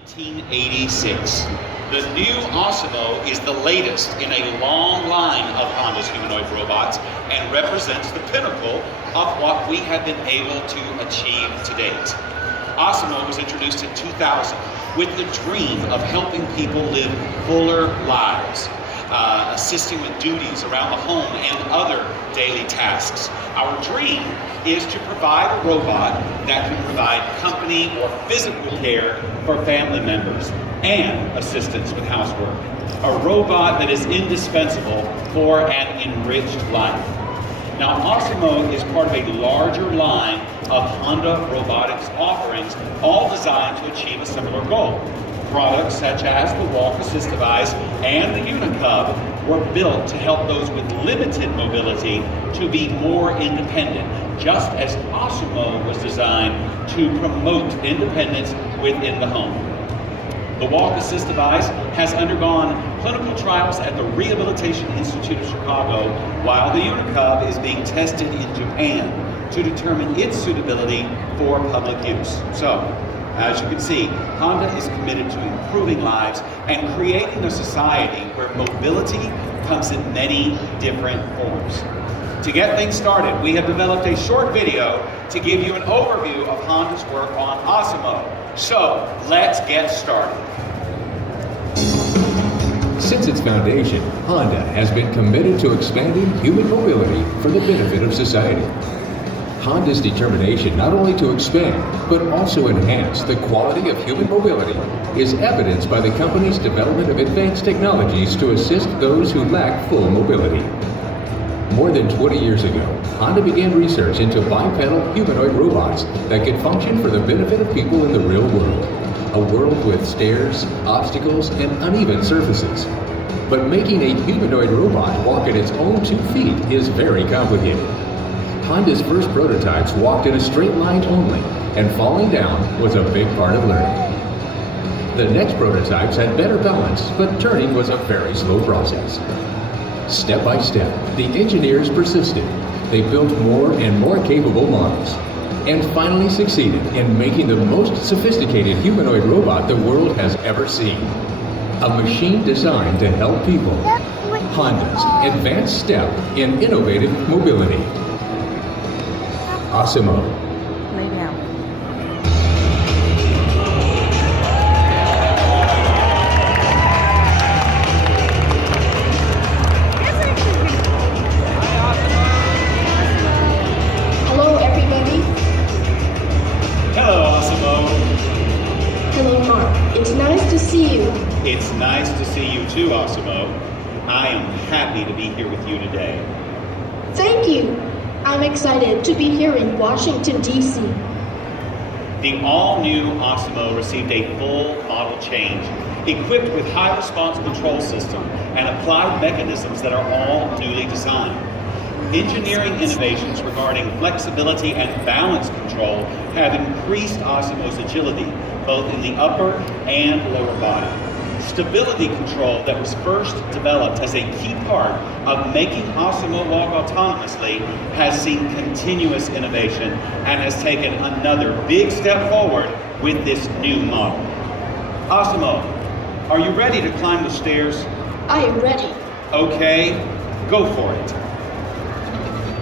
1986. The new Asimo is the latest in a long line of Honda's humanoid robots and represents the pinnacle of what we have been able to achieve to date. Asimo was introduced in 2000 with the dream of helping people live fuller lives, assisting with duties around the home and other daily tasks. Our dream is to provide a robot that can provide company or physical care for family members and assistance with housework. A robot that is indispensable for an enriched life. Now, Asimo is part of a larger line of Honda robotics offerings, all designed to achieve a similar goal. Products such as the Walk Assist device and the Unicub were built to help those with limited mobility to be more independent, just as Asimo was designed to promote independence within the home. The Walk Assist device has undergone clinical trials at the Rehabilitation Institute of Chicago, while the Unicub is being tested in Japan to determine its suitability for public use. So, as you can see, Honda is committed to improving lives and creating a society where mobility comes in many different forms. To get things started, we have developed a short video to give you an overview of Honda's work on Asimo. So, let's get started. Since its foundation, Honda has been committed to expanding human mobility for the benefit of society. Honda's determination not only to expand, but also enhance the quality of human mobility is evidenced by the company's development of advanced technologies to assist those who lack full mobility. More than 20 years ago, Honda began research into bipedal humanoid robots that could function for the benefit of people in the real world. A world with stairs, obstacles, and uneven surfaces. But making a humanoid robot walk at its own 2 feet is very complicated. Honda's first prototypes walked in a straight line only, and falling down was a big part of learning. The next prototypes had better balance, but turning was a very slow process. Step by step, the engineers persisted. They built more and more capable models, and finally succeeded in making the most sophisticated humanoid robot the world has ever seen. A machine designed to help people. Honda's advanced step in innovative mobility. Asimo. Lay down. Hello, everybody. Hello, Asimo. Hello, Mark. It's nice to see you. It's nice to see you too, Asimo. I am happy to be here with you today. Thank you. I'm excited to be here in Washington, D.C. The all-new Asimo received a full model change, equipped with high-response control system and applied mechanisms that are all newly designed. Engineering innovations regarding flexibility and balance control have increased Asimo's agility, both in the upper and lower body. Stability control that was first developed as a key part of making Asimo walk autonomously has seen continuous innovation and has taken another big step forward with this new model. Asimo, are you ready to climb the stairs? I am ready. Okay, go for it.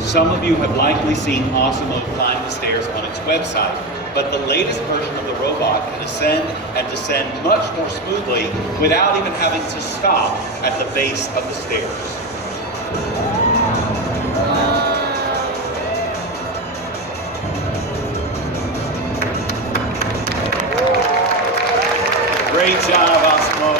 Some of you have likely seen Asimo climb the stairs on its website, but the latest version of the robot can ascend and descend much more smoothly without even having to stop at the base of the stairs. Great job, Asimo.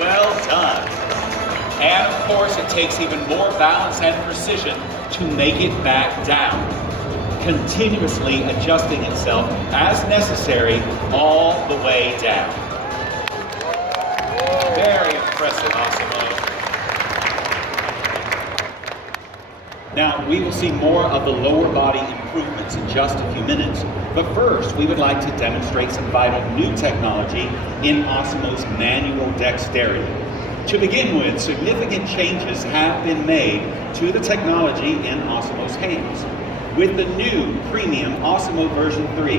Well done. And of course, it takes even more balance and precision to make it back down, continuously adjusting itself as necessary all the way down. Very impressive, Asimo. Now, we will see more of the lower body improvements in just a few minutes, but first we would like to demonstrate some vital new technology in Asimo's manual dexterity. To begin with, significant changes have been made to the technology in Asimo's hands. With the new premium Asimo version 3,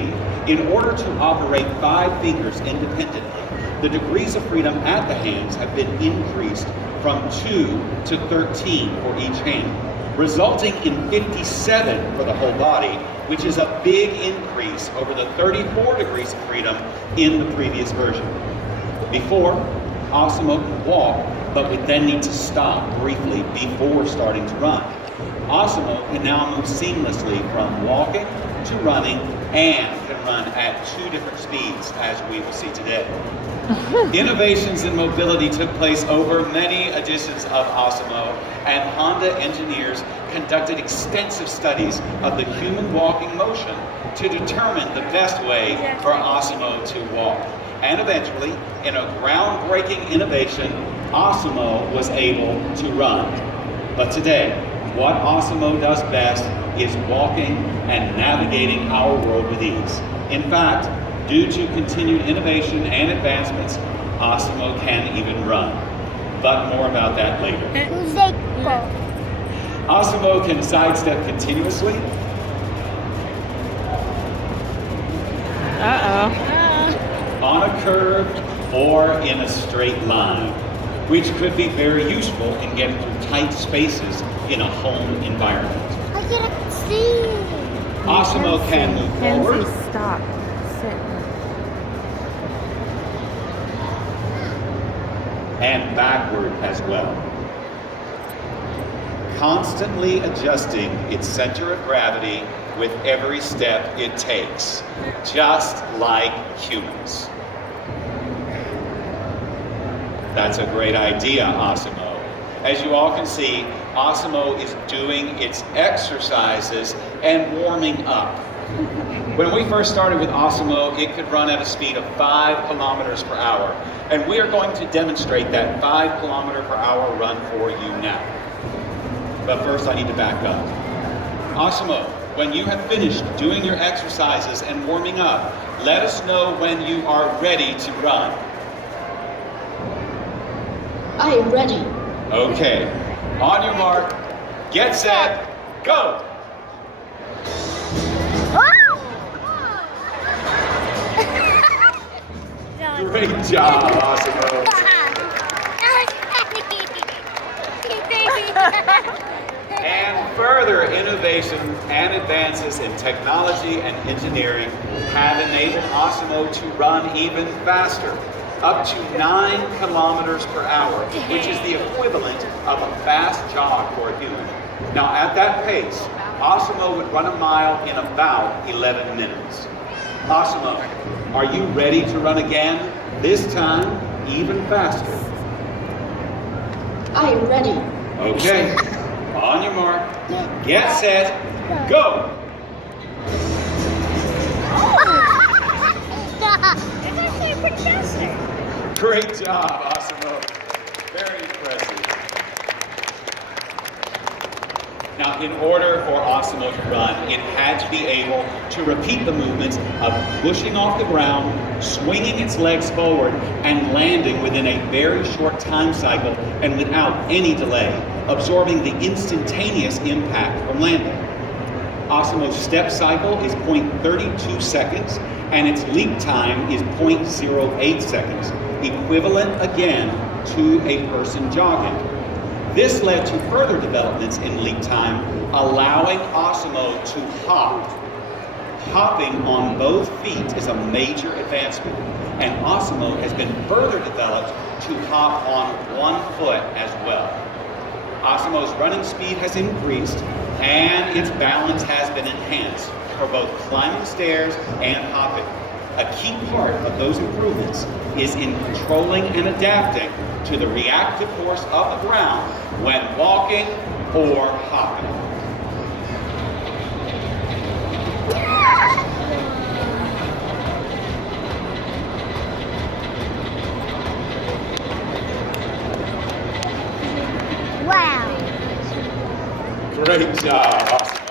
in order to operate 5 fingers independently, the degrees of freedom at the hands have been increased from 2 to 13 for each hand, resulting in 57 for the whole body, which is a big increase over the 34 degrees of freedom in the previous version. Before, Asimo could walk, but would then need to stop briefly before starting to run. Asimo can now move seamlessly from walking to running and can run at 2 different speeds, as we will see today. Innovations in mobility took place over many editions of Asimo, and Honda engineers conducted extensive studies of the human walking motion to determine the best way for Asimo to walk. And eventually, in a groundbreaking innovation, Asimo was able to run. But today, what Asimo does best is walking and navigating our world with ease. In fact, due to continued innovation and advancements, Asimo can even run. But more about that later. Asimo can sidestep continuously. On a curve or in a straight line, which could be very useful in getting through tight spaces in a home environment. I can't see. Asimo can move forward. Stop. Sit. And backward as well. Constantly adjusting its center of gravity with every step it takes, just like humans. That's a great idea, Asimo. As you all can see, Asimo is doing its exercises and warming up. When we first started with Asimo, it could run at a speed of 5 kilometers per hour. And we are going to demonstrate that 5 kilometer per hour run for you now. But first I need to back up. Asimo, when you have finished doing your exercises and warming up, let us know when you are ready to run. I am ready. Okay, on your mark, get set, go! Great job, Asimo. And further innovation and advances in technology and engineering have enabled Asimo to run even faster, up to 9 kilometers per hour, which is the equivalent of a fast jog for a human. Now, at that pace, Asimo would run a mile in about 11 minutes. Asimo, are you ready to run again? This time, even faster. I am ready. Okay, on your mark, get set, go! It's actually pretty fast there. Great job, Asimo. Very impressive. Now, in order for Asimo to run, it had to be able to repeat the movements of pushing off the ground, swinging its legs forward, and landing within a very short time cycle and without any delay, absorbing the instantaneous impact from landing. Asimo's step cycle is 0.32 seconds, and its leap time is 0.08 seconds, equivalent again to a person jogging. This led to further developments in leap time, allowing Asimo to hop. Hopping on both feet is a major advancement, and Asimo has been further developed to hop on one foot as well. Asimo's running speed has increased, and its balance has been enhanced for both climbing stairs and hopping. A key part of those improvements is in controlling and adapting to the reactive force of the ground when walking or hopping. Wow. Great job, Asimo.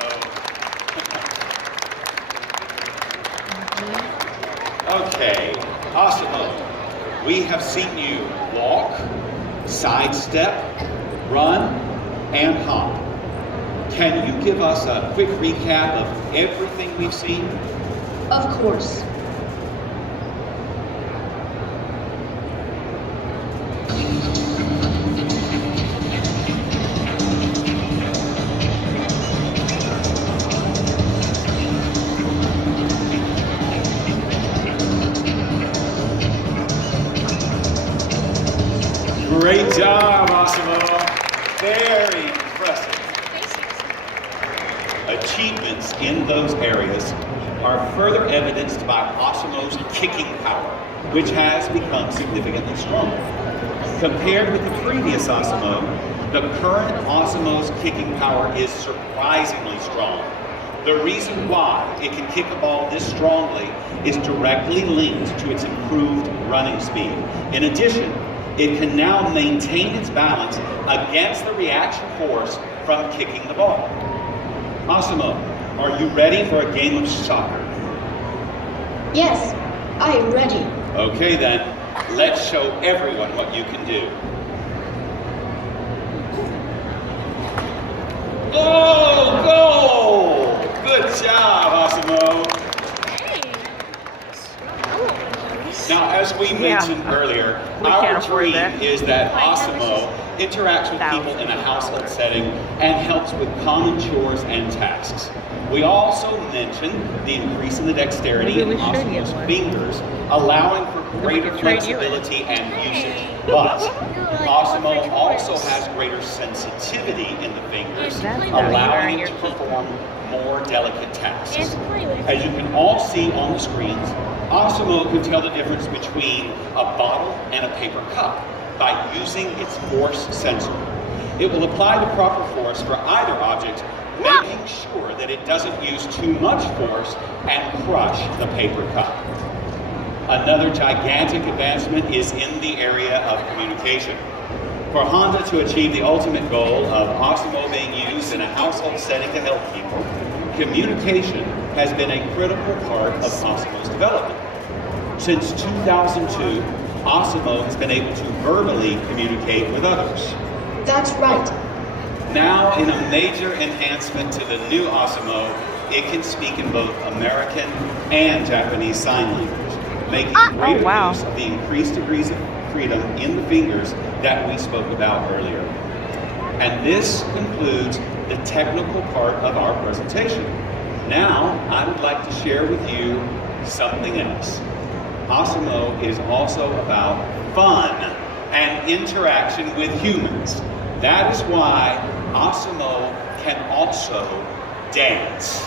Okay, Asimo, we have seen you walk, sidestep, run, and hop. can you give us a quick recap of everything we've seen? Of course. Great job, Asimo. Very impressive. Achievements in those areas are further evidenced by Asimo's kicking power, which has become significantly stronger. Compared with the previous Asimo, the current Asimo's kicking power is surprisingly strong. The reason why it can kick a ball this strongly is directly linked to its improved running speed. In addition, it can now maintain its balance against the reaction force from kicking the ball. Asimo, are you ready for a game of soccer? Yes, I am ready. Okay then, let's show everyone what you can do. Oh, goal! Good job, Asimo. Now, as we mentioned earlier, our dream is that Asimo interacts with people in a household setting and helps with common chores and tasks. We also mentioned the increase in the dexterity in Asimo's fingers, allowing for greater flexibility and usage. But Asimo also has greater sensitivity in the fingers, allowing it to perform more delicate tasks. As you can all see on the screens, Asimo can tell the difference between a bottle and a paper cup by using its force sensor. It will apply the proper force for either object, making sure that it doesn't use too much force and crush the paper cup. Another gigantic advancement is in the area of communication. For Honda to achieve the ultimate goal of Asimo being used in a household setting to help people, communication has been a critical part of Asimo's development. Since 2002, Asimo has been able to verbally communicate with others. That's right. Now, in a major enhancement to the new Asimo, it can speak in both American and Japanese Sign Language, making greater use of the increased degrees of freedom in the fingers that we spoke about earlier. And this concludes the technical part of our presentation. Now, I would like to share with you something else. Asimo is also about fun and interaction with humans. That is why Asimo can also dance.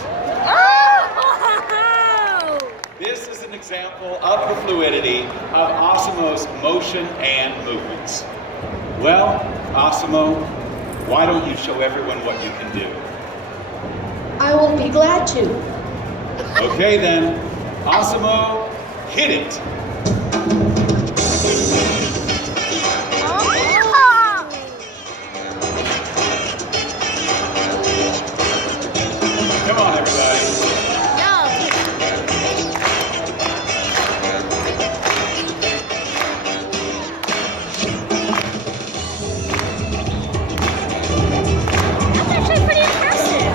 This is an example of the fluidity of Asimo's motion and movements. Well, Asimo, why don't you show everyone what you can do? I will be glad to. Okay then, Asimo, hit it. Come on, everybody. That's actually pretty impressive.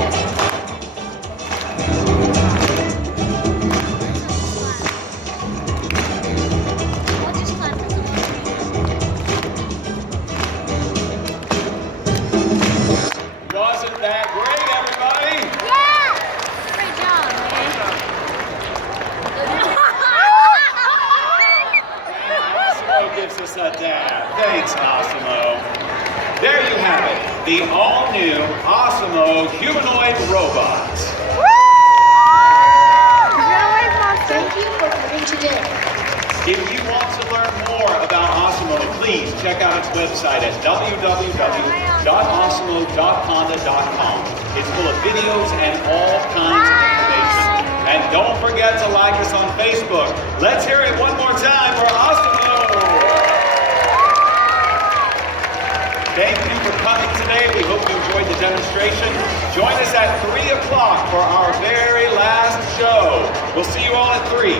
I'll just clap for someone. Wasn't that great, everybody? Yeah! Great job, man. Asimo gives us a dab. Thanks, Asimo. There you have it, the all-new Asimo humanoid robot. Thank you for coming today. If you want to learn more about Asimo, please check out its website at www.asimo.honda.com. It's full of videos and all kinds of information. And don't forget to like us on Facebook. Let's hear it one more time for Asimo. Thank you for coming today. We hope you enjoyed the demonstration. Join us at 3 o'clock for our very last show. We'll see you all at 3.